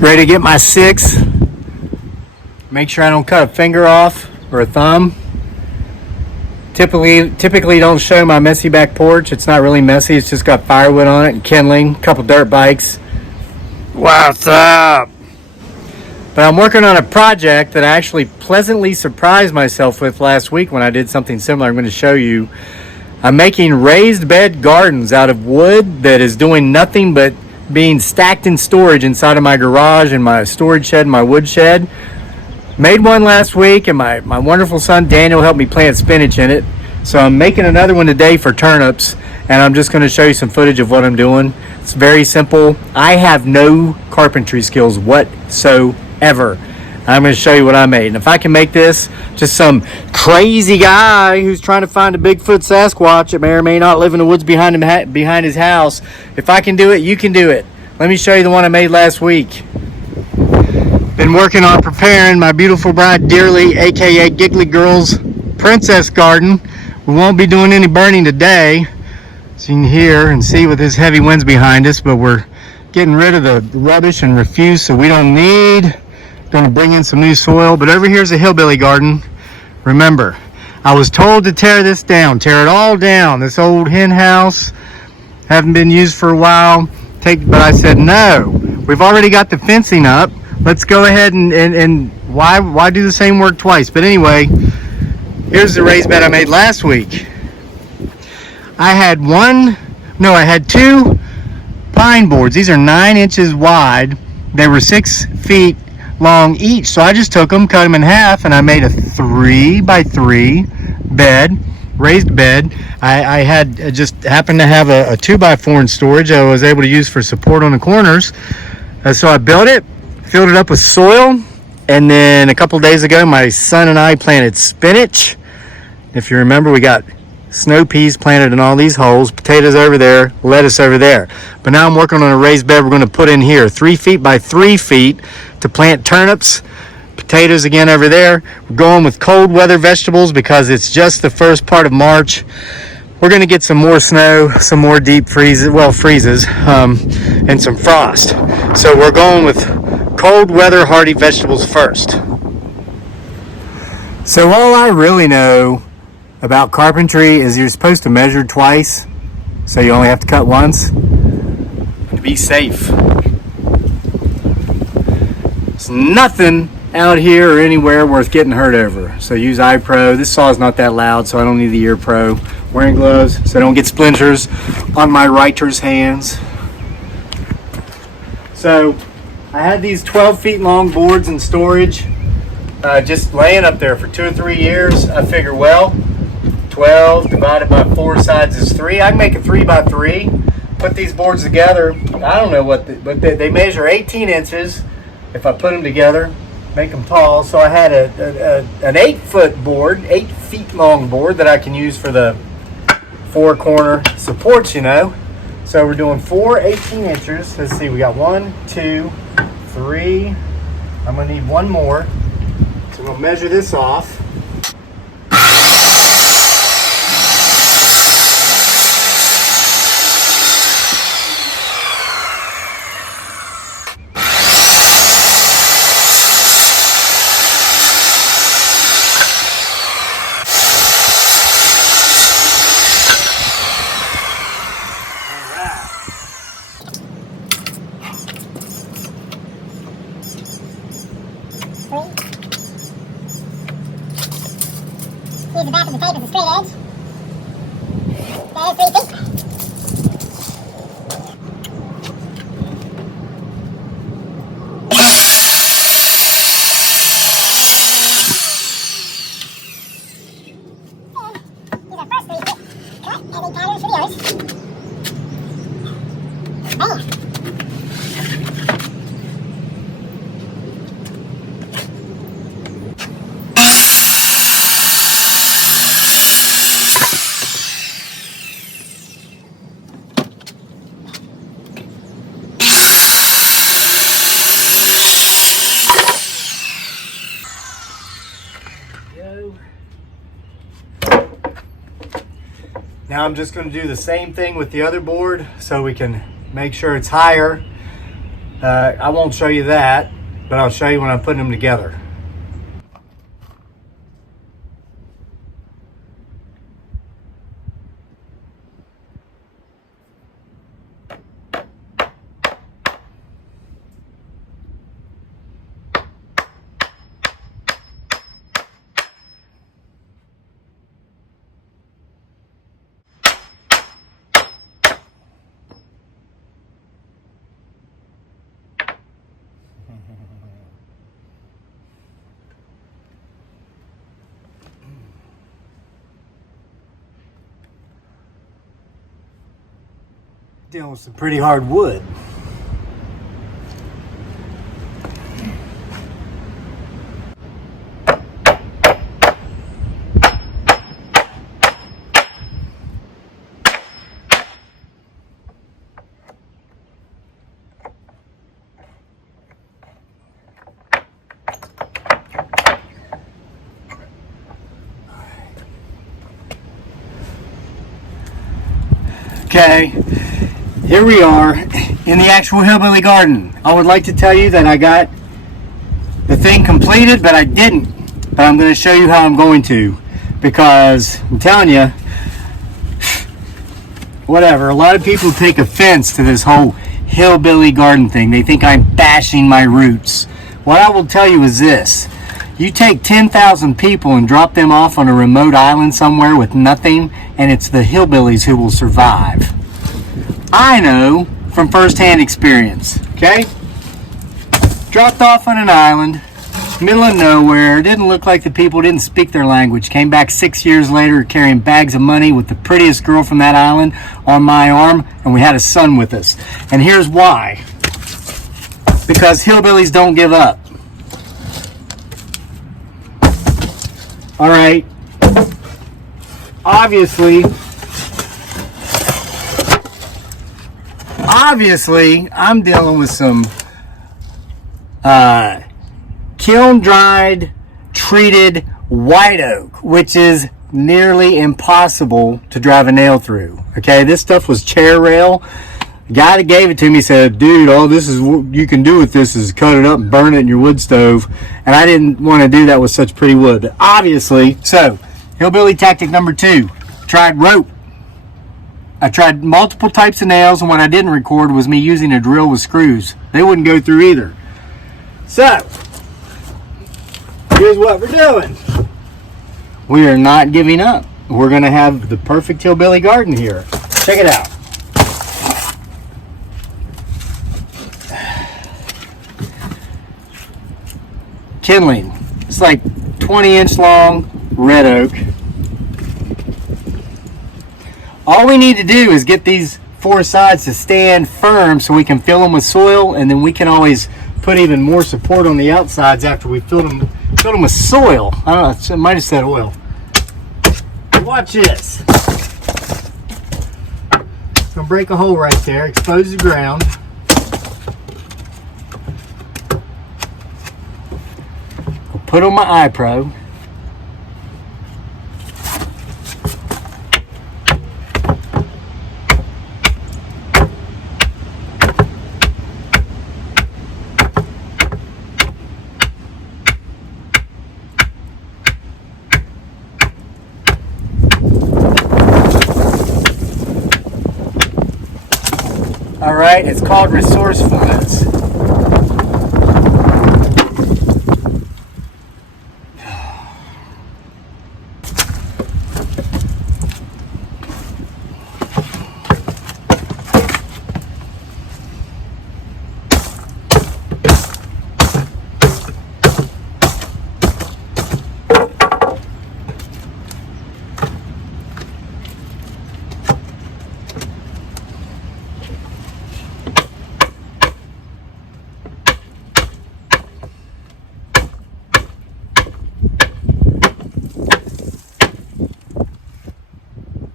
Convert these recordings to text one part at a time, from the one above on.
Ready to get my 6. Make sure I don't cut a finger off or a thumb. Typically don't show my messy back porch. It's not really messy. It's just got firewood on it and kindling, a couple dirt bikes. What's up? But I'm working on a project that I actually pleasantly surprised myself with last week when I did something similar. I'm going to show you. I'm making raised bed gardens out of wood that is doing nothing but being stacked in storage inside of my garage and my storage shed and my wood shed. Made one last week, and my wonderful son Daniel helped me plant spinach in it. So I'm making another one today for turnips, and I'm just going to show you some footage of what I'm doing. It's very simple. I have no carpentry skills whatsoever. I'm going to show you what I made. And if I can make this, just some crazy guy who's trying to find a Bigfoot Sasquatch that may or may not live in the woods behind his house, if I can do it, you can do it. Let me show you the one I made last week. Been working on preparing my beautiful bride Dearly, aka Giggly Girl's princess garden. We won't be doing any burning today, so you can hear and see with this heavy winds behind us, but we're getting rid of the rubbish and refuse, so we don't need. Going to bring in some new soil, but over here's a hillbilly garden. Remember, I was told to tear this down, tear it all down. This old hen house, haven't been used for a while. But I said no. We've already got the fencing up. Let's go ahead and why do the same work twice? But anyway, here's the raised bed I made last week. I had 2 pine boards. These are 9 inches wide. They were 6 feet long each, so I just took them, cut them in half, and I made a 3x3 bed, raised bed. I had just happened to have a 2x4 in storage I was able to use for support on the corners. So I built it, filled it up with soil, and then a couple days ago my son and I planted spinach. If you remember, we got snow peas planted in all these holes, potatoes over there, lettuce over there. But now I'm working on a raised bed we're going to put in here, 3 feet by 3 feet, to plant turnips, potatoes again over there. We're going with cold weather vegetables because it's just the first part of March. We're going to get some more snow, some more deep freezes, and some frost. So we're going with cold weather hardy vegetables first. So all I really know about carpentry is you're supposed to measure twice, so you only have to cut once to be safe. There's nothing out here or anywhere worth getting hurt over, so use iPro. This saw is not that loud, so I don't need the Ear Pro. Wearing gloves so I don't get splinters on my writer's hands. So I had these 12 feet long boards in storage, just laying up there for 2 or 3 years. I figure, well, 12 divided by 4 sides is 3. I can make a 3x3. Put these boards together. I don't know but they measure 18 inches. If I put them together, make them tall. So I had an 8-foot board, 8 feet long board that I can use for the 4 corner supports, you know. So we're doing 4 18 inches. Let's see, we got 1, 2, 3. I'm gonna need one more. So we'll measure this off. Use the back of the tape as a straight edge. That is 3 feet. These are first 3 feet. Cut any patterns for yours. Bam. Now I'm just going to do the same thing with the other board so we can make sure it's higher. I won't show you that, but I'll show you when I'm putting them together. Dealing with some pretty hard wood. Okay, here we are in the actual hillbilly garden. I would like to tell you that I got the thing completed, but I didn't. But I'm going to show you how I'm going to, because I'm telling you, whatever, a lot of people take offense to this whole hillbilly garden thing. They think I'm bashing my roots. What I will tell you is this: you take 10,000 people and drop them off on a remote island somewhere with nothing, and it's the hillbillies who will survive. I know from firsthand experience, okay? Dropped off on an island, middle of nowhere, didn't look like the people, didn't speak their language. Came back 6 years later carrying bags of money with the prettiest girl from that island on my arm, and we had a son with us. And here's why. Because hillbillies don't give up. All right. Obviously, I'm dealing with some kiln-dried, treated white oak, which is nearly impossible to drive a nail through. Okay, this stuff was chair rail. The guy that gave it to me said, dude, all this is what you can do with this is cut it up and burn it in your wood stove. And I didn't want to do that with such pretty wood. But obviously, so hillbilly tactic number 2, tried rope. I tried multiple types of nails, and what I didn't record was me using a drill with screws. They wouldn't go through either. So, here's what we're doing. We are not giving up. We're going to have the perfect hillbilly garden here. Check it out. Kindling. It's like 20-inch long red oak. All we need to do is get these 4 sides to stand firm so we can fill them with soil, and then we can always put even more support on the outsides after we fill them with soil. I don't know, I might have said oil. Watch this. It's gonna break a hole right there, expose the ground. I'll put on my iPro. All right, it's called resourcefulness.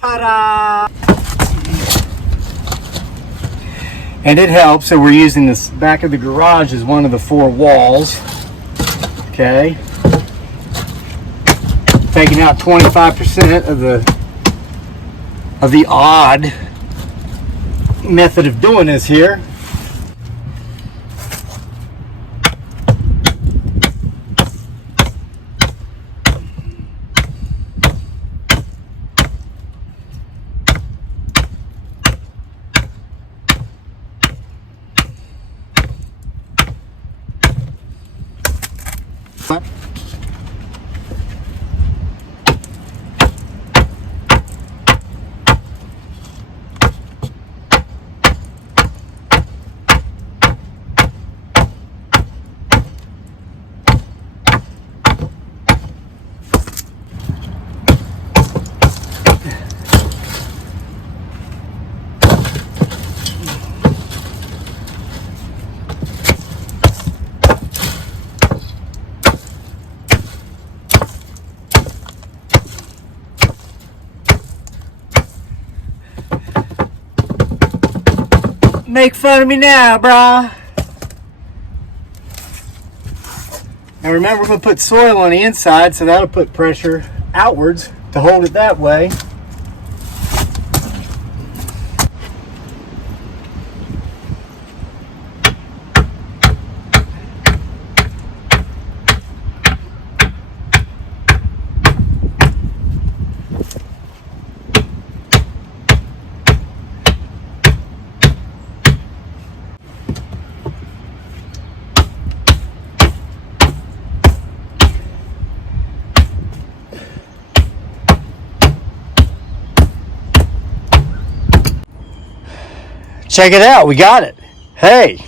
Ta-da! And it helps that we're using this back of the garage as one of the 4 walls. Okay. Taking out 25% of the odd method of doing this here. Make fun of me now, brah. And remember, we're going to put soil on the inside, so that'll put pressure outwards to hold it that way. Check it out, we got it. Hey,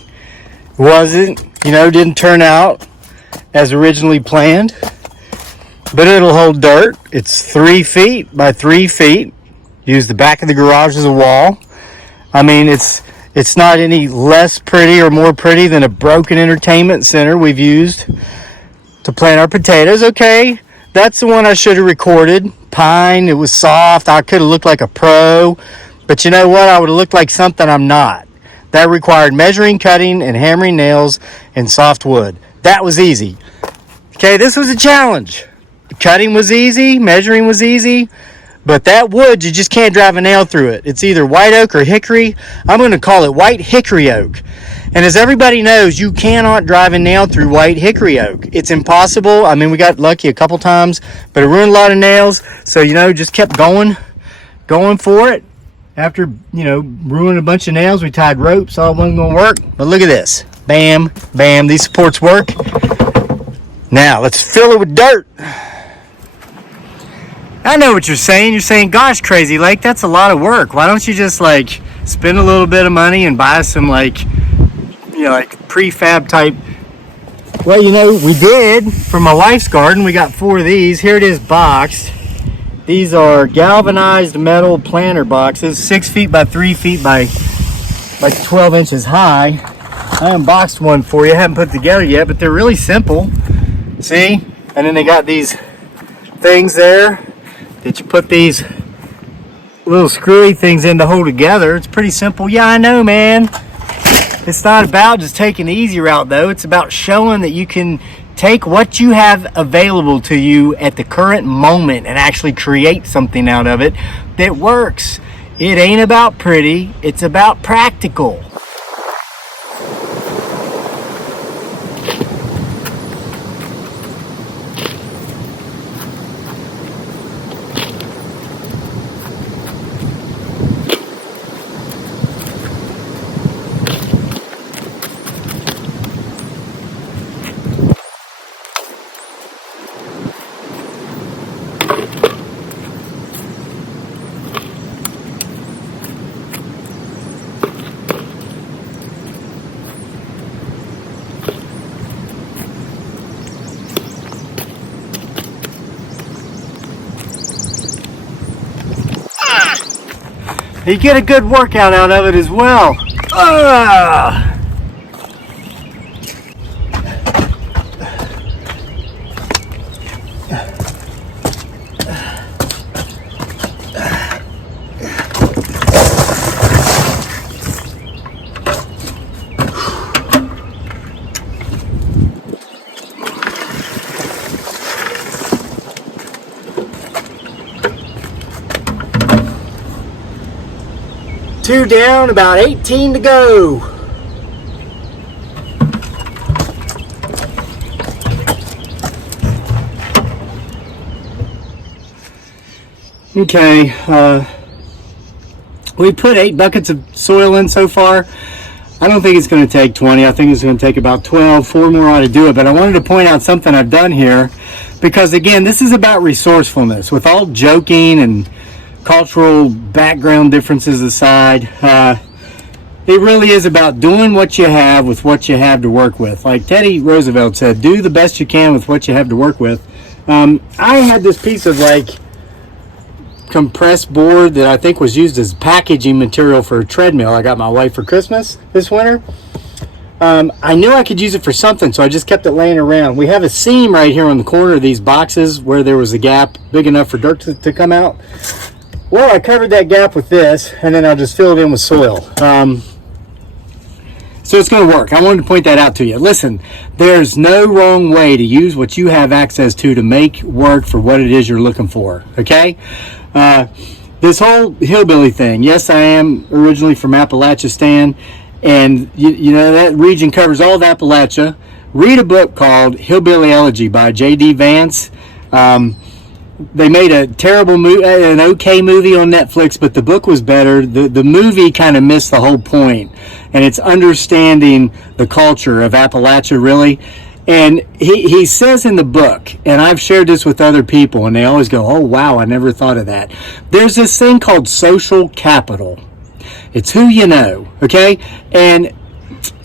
didn't turn out as originally planned, but it'll hold dirt. It's 3 feet by 3 feet. Use the back of the garage as a wall. I mean, it's not any less pretty or more pretty than a broken entertainment center we've used to plant our potatoes. Okay, that's the one I should have recorded. Pine, it was soft. I could have looked like a pro. But you know what? I would have looked like something I'm not. That required measuring, cutting, and hammering nails and soft wood. That was easy. Okay, this was a challenge. Cutting was easy, measuring was easy, but that wood, you just can't drive a nail through it. It's either white oak or hickory. I'm going to call it white hickory oak. And as everybody knows, you cannot drive a nail through white hickory oak. It's impossible. I mean, we got lucky a couple times, but it ruined a lot of nails. So, just kept going for it. After, ruining a bunch of nails, we tied ropes. All it wasn't going to work. But look at this. Bam, bam. These supports work. Now, let's fill it with dirt. I know what you're saying. You're saying, gosh, Crazy Lake, that's a lot of work. Why don't you just, spend a little bit of money and buy some, prefab type. Well, we did. For my wife's garden, we got 4 of these. Here it is boxed. These are galvanized metal planter boxes, 6 feet by 3 feet by 12 inches high. I unboxed one for you. I haven't put it together yet, but they're really simple. See? And then they got these things there that you put these little screwy things in to hold together. It's pretty simple. Yeah, I know, man. It's not about just taking the easy route, though. It's about showing that you can take what you have available to you at the current moment and actually create something out of it that works. It ain't about pretty, it's about practical. You get a good workout out of it as well. Two down, about 18 to go. Okay, we put 8 buckets of soil in so far. I don't think it's going to take 20. I think it's going to take about 12. 4 more ought to do it. But I wanted to point out something I've done here, because again, this is about resourcefulness. With all joking and cultural background differences aside, it really is about doing what you have with what you have to work with. Like Teddy Roosevelt said, do the best you can with what you have to work with. I had this piece of compressed board that I think was used as packaging material for a treadmill I got my wife for Christmas this winter. I knew I could use it for something, so I just kept it laying around. We have a seam right here on the corner of these boxes where there was a gap big enough for dirt to come out. Well, I covered that gap with this, and then I'll just fill it in with soil. So it's going to work. I wanted to point that out to you. Listen, there's no wrong way to use what you have access to make work for what it is you're looking for. Okay? This whole hillbilly thing. Yes, I am originally from Appalachia, Stan, and you know that region covers all of Appalachia. Read a book called Hillbilly Elegy by J.D. Vance. They made a terrible movie, an okay movie on Netflix, but the book was better. The movie kind of missed the whole point, and it's understanding the culture of Appalachia, really. And he says in the book, and I've shared this with other people, and they always go, oh, wow, I never thought of that. There's this thing called social capital. It's who you know, okay? And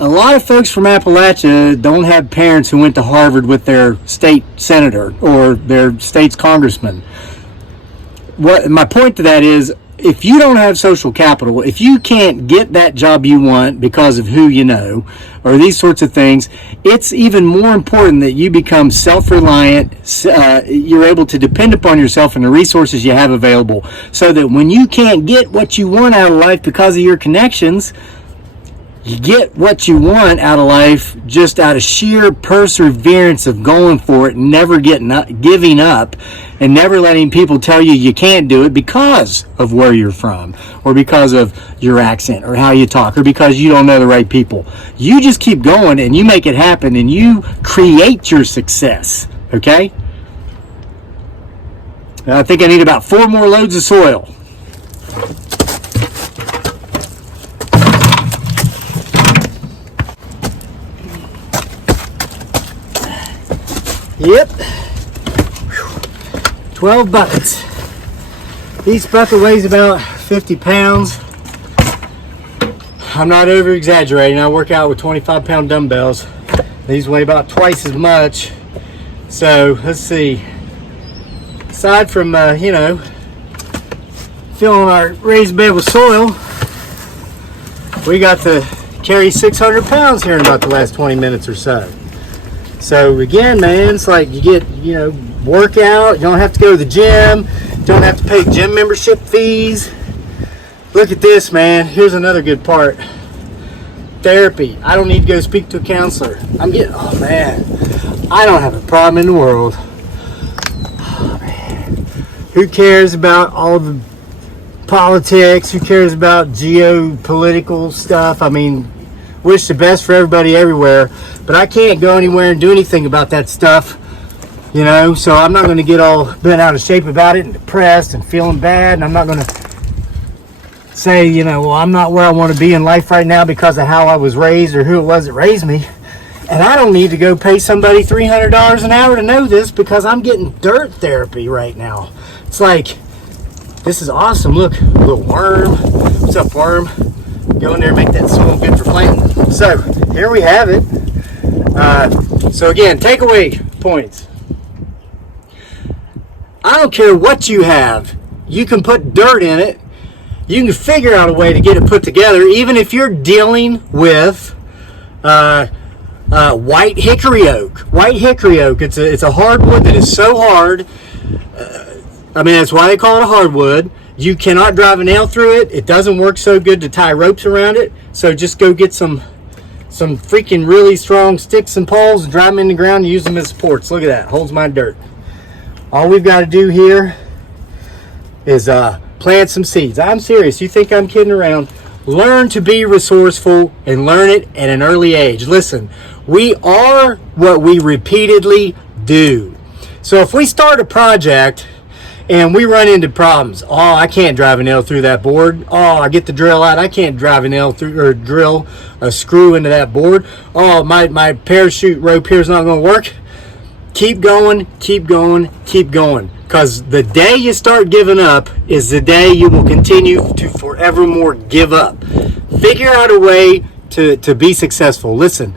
a lot of folks from Appalachia don't have parents who went to Harvard with their state senator or their state's congressman. What my point to that is, if you don't have social capital, if you can't get that job you want because of who you know or these sorts of things, it's even more important that you become self-reliant. You're able to depend upon yourself and the resources you have available, so that when you can't get what you want out of life because of your connections, you get what you want out of life just out of sheer perseverance of going for it, never giving up, and never letting people tell you you can't do it because of where you're from, or because of your accent, or how you talk, or because you don't know the right people. You just keep going and you make it happen, and you create your success, okay? I think I need about 4 more loads of soil. Yep, 12 buckets. Each bucket weighs about 50 pounds. I'm not over exaggerating. I work out with 25-pound dumbbells. These weigh about twice as much. So let's see. Aside from, filling our raised bed with soil, we got to carry 600 pounds here in about the last 20 minutes or so. So again, man, it's like you get, workout. You don't have to go to the gym. Don't have to pay gym membership fees. Look at this, man. Here's another good part. Therapy. I don't need to go speak to a counselor. Oh man, I don't have a problem in the world. Oh man, who cares about all the politics? Who cares about geopolitical stuff? I mean, wish the best for everybody everywhere, but I can't go anywhere and do anything about that stuff, so I'm not going to get all bent out of shape about it and depressed and feeling bad, and I'm not going to say, well, I'm not where I want to be in life right now because of how I was raised or who it was that raised me. And I don't need to go pay somebody $300 an hour to know this, because I'm getting dirt therapy right now. It's like, this is awesome. Look, a little worm. What's up, worm? Go in there and make that soil good for planting. So here we have it. So again, takeaway points. I don't care what you have. You can put dirt in it. You can figure out a way to get it put together, even if you're dealing with white hickory oak. White hickory oak. It's a hardwood that is so hard. That's why they call it a hardwood. You cannot drive a nail through it. It doesn't work so good to tie ropes around it. So just go get some freaking really strong sticks and poles and drive them in the ground and use them as supports. Look at that. Holds my dirt. All we've got to do here is plant some seeds. I'm serious. You think I'm kidding around? Learn to be resourceful and learn it at an early age. Listen, we are what we repeatedly do. So if we start a project and we run into problems, oh, I can't drive a nail through that board. Oh, I get the drill out. I can't drive a nail through or drill a screw into that board. Oh, my parachute rope here is not going to work. Keep going, keep going, keep going. Because the day you start giving up is the day you will continue to forevermore give up. Figure out a way to be successful. Listen,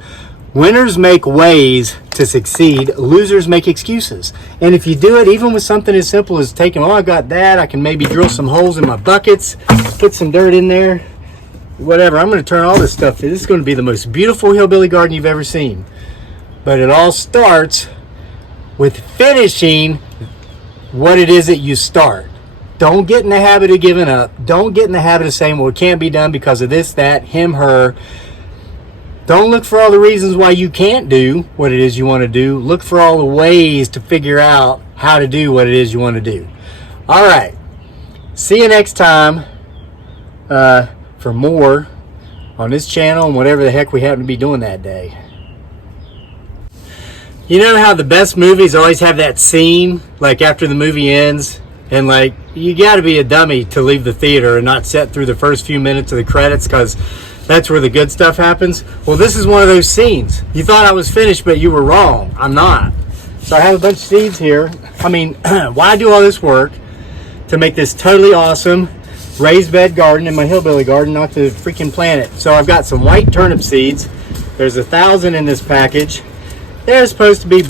winners make ways to succeed. Losers make excuses. And if you do it, even with something as simple as taking, I got that, I can maybe drill some holes in my buckets, put some dirt in there, whatever. I'm going to turn all this stuff in. This is going to be the most beautiful hillbilly garden you've ever seen. But it all starts with finishing what it is that you start. Don't get in the habit of giving up. Don't get in the habit of saying, well, it can't be done because of this, that, him, her. Don't look for all the reasons why you can't do what it is you want to do. Look for all the ways to figure out how to do what it is you want to do. All right. See you next time for more on this channel and whatever the heck we happen to be doing that day. You know how the best movies always have that scene, like after the movie ends, and like you got to be a dummy to leave the theater and not sit through the first few minutes of the credits because that's where the good stuff happens. Well, this is one of those scenes. You thought I was finished, but you were wrong. I'm not. So I have a bunch of seeds here. I mean, why do all this work to make this totally awesome raised bed garden in my hillbilly garden, not the freaking planet? So I've got some white turnip seeds. There's 1,000 in this package. They're supposed to be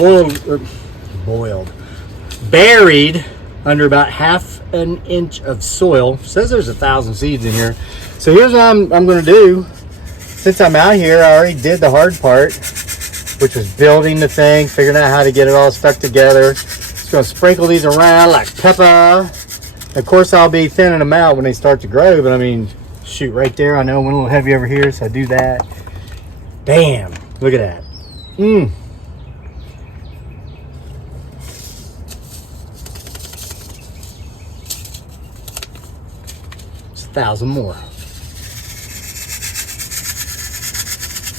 buried under about half an inch of soil. It says there's 1,000 seeds in here. So here's what I'm going to do. Since I'm out here, I already did the hard part, which was building the thing, figuring out how to get it all stuck together. Just going to sprinkle these around like pepper. Of course, I'll be thinning them out when they start to grow, but I mean, shoot, right there. I know it went a little heavy over here, so I do that. Bam! Look at that. It's 1,000 more.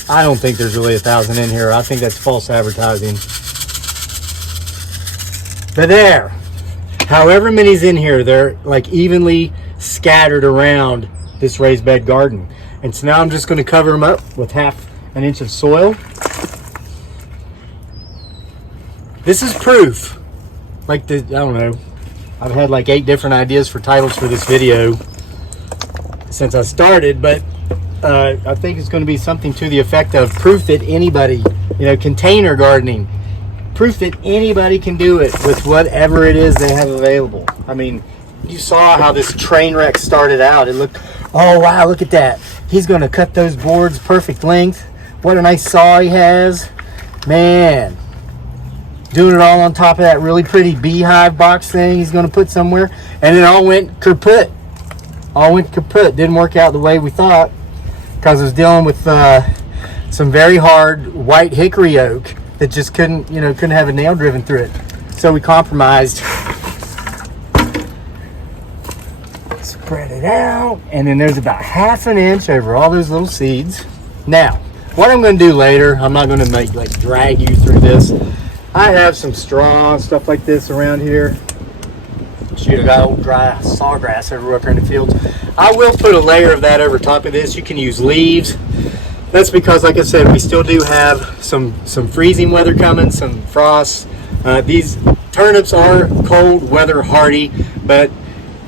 I don't think there's really 1,000 in here. I think that's false advertising. But there, however many's in here, they're like evenly scattered around this raised bed garden. And so now I'm just going to cover them up with half an inch of soil. This is proof. Like I don't know. I've had like 8 different ideas for titles for this video since I started, but I think it's going to be something to the effect of proof that anybody, container gardening, proof that anybody can do it with whatever it is they have available. I mean, you saw how this train wreck started out. It looked, oh wow, look at that. He's going to cut those boards perfect length. What a nice saw he has. Man, doing it all on top of that really pretty beehive box thing he's going to put somewhere. And it all went kaput. Didn't work out the way we thought, because I was dealing with some very hard white hickory oak that just couldn't have a nail driven through it. So we compromised. Spread it out, and then there's about half an inch over all those little seeds. Now, what I'm going to do later, I'm not going to drag you through this. I have some straw and stuff like this around here. Shoot, I got old dry sawgrass everywhere up here in the fields. I will put a layer of that over top of this. You can use leaves. That's because, like I said, we still do have some freezing weather coming, some frost. These turnips are cold weather hardy, but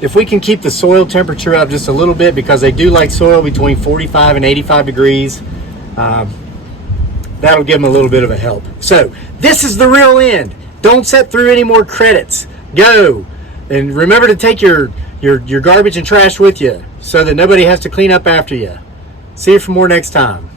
if we can keep the soil temperature up just a little bit, because they do like soil between 45 and 85 degrees, that'll give them a little bit of a help. So this is the real end. Don't sit through any more credits. Go. And remember to take your garbage and trash with you so that nobody has to clean up after you. See you for more next time.